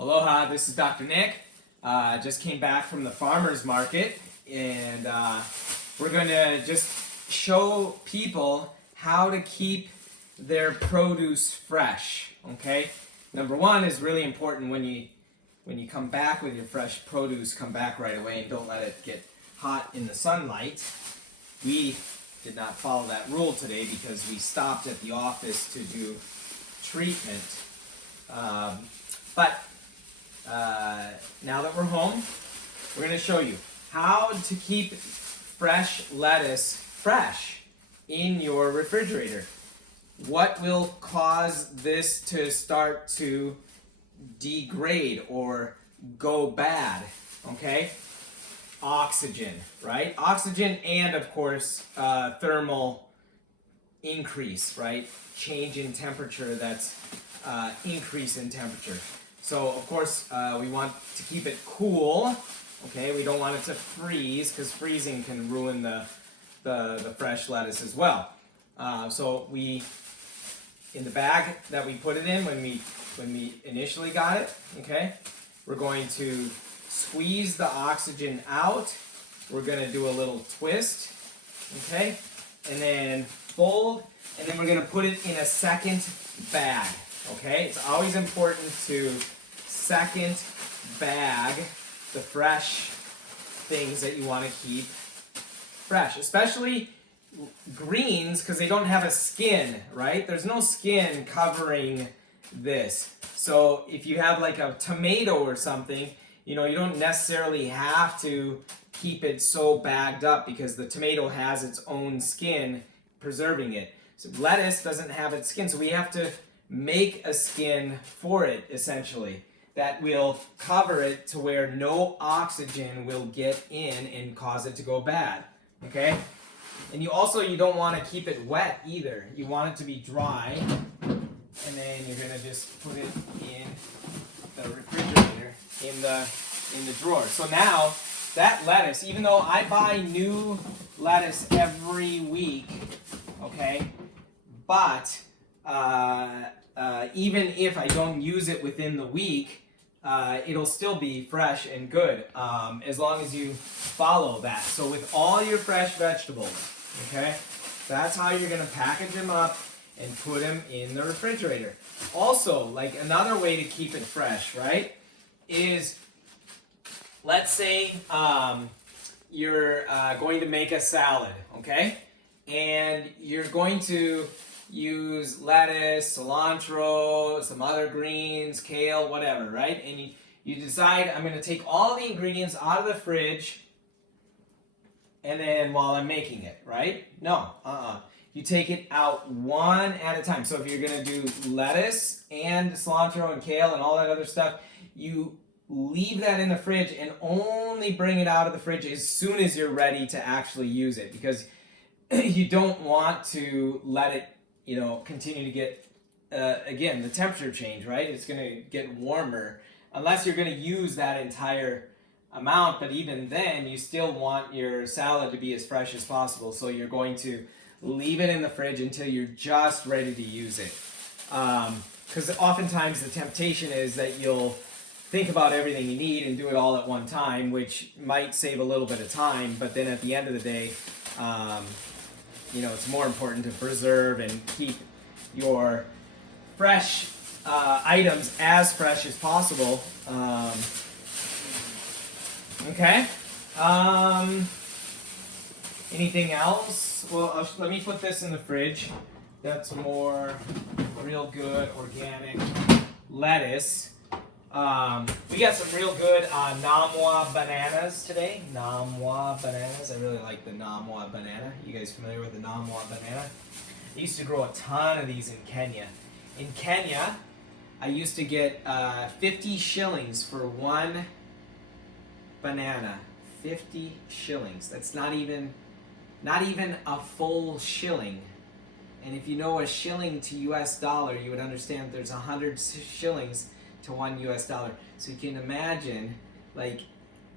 Aloha, this is Dr. Nick. Just came back from the farmer's market, and we're going to just show people how to keep their produce fresh. Okay, number one is really important when you come back with your fresh produce, come back right away and don't let it get hot in the sunlight. We did not follow that rule today because we stopped at the office to do treatment. But now that we're home, we're going to show you how to keep fresh lettuce fresh in your refrigerator. What will cause this to start to degrade or go bad? Okay? Oxygen, right? Oxygen and, of course, thermal increase, right? Change in temperature, that's increase in temperature. So, of course, we want to keep it cool. Okay, we don't want it to freeze because freezing can ruin the fresh lettuce as well. So we, in the bag that we put it in when we initially got it, okay, we're going to squeeze the oxygen out. We're going to do a little twist, okay, and then fold, and then we're going to put it in a second bag. Okay, it's always important to second bag the fresh things that you want to keep fresh, especially greens because they don't have a skin, right? There's no skin covering this. So if you have like a tomato or something, you don't necessarily have to keep it so bagged up because the tomato has its own skin preserving it. So lettuce doesn't have its skin, so we have to make a skin for it, essentially, that will cover it to where no oxygen will get in and cause it to go bad, okay? And you don't want to keep it wet either. You want it to be dry, and then you're going to just put it in the refrigerator, in the drawer. So now, that lettuce, even though I buy new lettuce every week, okay, but even if I don't use it within the week, it'll still be fresh and good as long as you follow that. So with all your fresh vegetables, okay, that's how you're going to package them up and put them in the refrigerator. Also, like another way to keep it fresh, right, is let's say you're going to make a salad, okay, and you're going to use lettuce, cilantro, some other greens, kale, whatever, right? And you decide, I'm going to take all the ingredients out of the fridge and then while I'm making it, right? No, you take it out one at a time. So if you're going to do lettuce and cilantro and kale and all that other stuff, you leave that in the fridge and only bring it out of the fridge as soon as you're ready to actually use it, because you don't want to let it continue to get, again, the temperature change, right? It's going to get warmer unless you're going to use that entire amount. But even then, you still want your salad to be as fresh as possible. So you're going to leave it in the fridge until you're just ready to use it. Because oftentimes the temptation is that you'll think about everything you need and do it all at one time, which might save a little bit of time. But then at the end of the day, it's more important to preserve and keep your fresh items as fresh as possible. Okay. Anything else? Well, let me put this in the fridge. That's more real good organic lettuce. We got some real good Namwa bananas today. Namwa bananas. I really like the Namwa banana. You guys familiar with the Namwa banana? I used to grow a ton of these in Kenya. In Kenya, I used to get 50 shillings for one banana. 50 shillings. That's not even a full shilling. And if you know a shilling to US dollar, you would understand there's 100 shillings to $1 US. So you can imagine, like,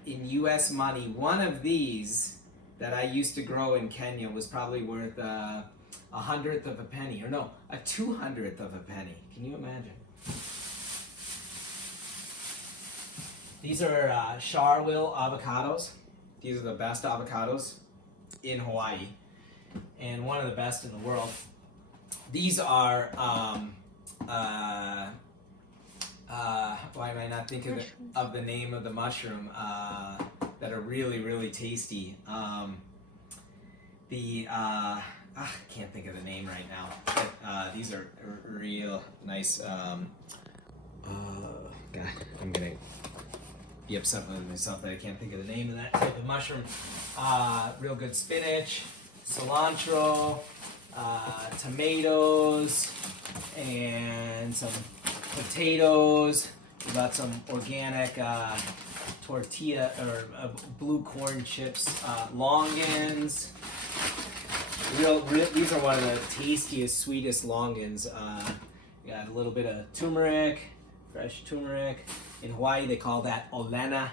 in US money, one of these that I used to grow in Kenya was probably worth 1/100th of a penny, or no, 200th of a penny. Can you imagine? These are Charville avocados. These are the best avocados in Hawaii, and one of the best in the world. These are why am I not thinking of the name of the mushroom that are really, really tasty. Can't think of the name right now. But, these are real nice. God, I'm gonna be upset with myself that I can't think of the name of that type of mushroom. Real good spinach, cilantro, tomatoes, and some potatoes. We got some organic tortilla or blue corn chips, longans. These are one of the tastiest, sweetest longans. You got a little bit of turmeric, fresh turmeric. In Hawaii, they call that olena.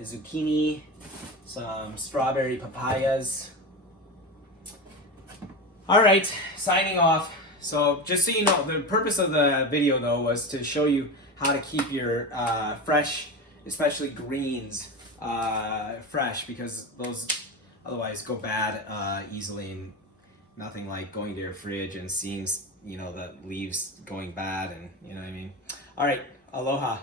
Zucchini, some strawberry papayas. All right, signing off. So just so you know, the purpose of the video though was to show you how to keep your fresh, especially greens, fresh, because those otherwise go bad easily, and nothing like going to your fridge and seeing, you know, the leaves going bad, and you know what I mean. All right, aloha.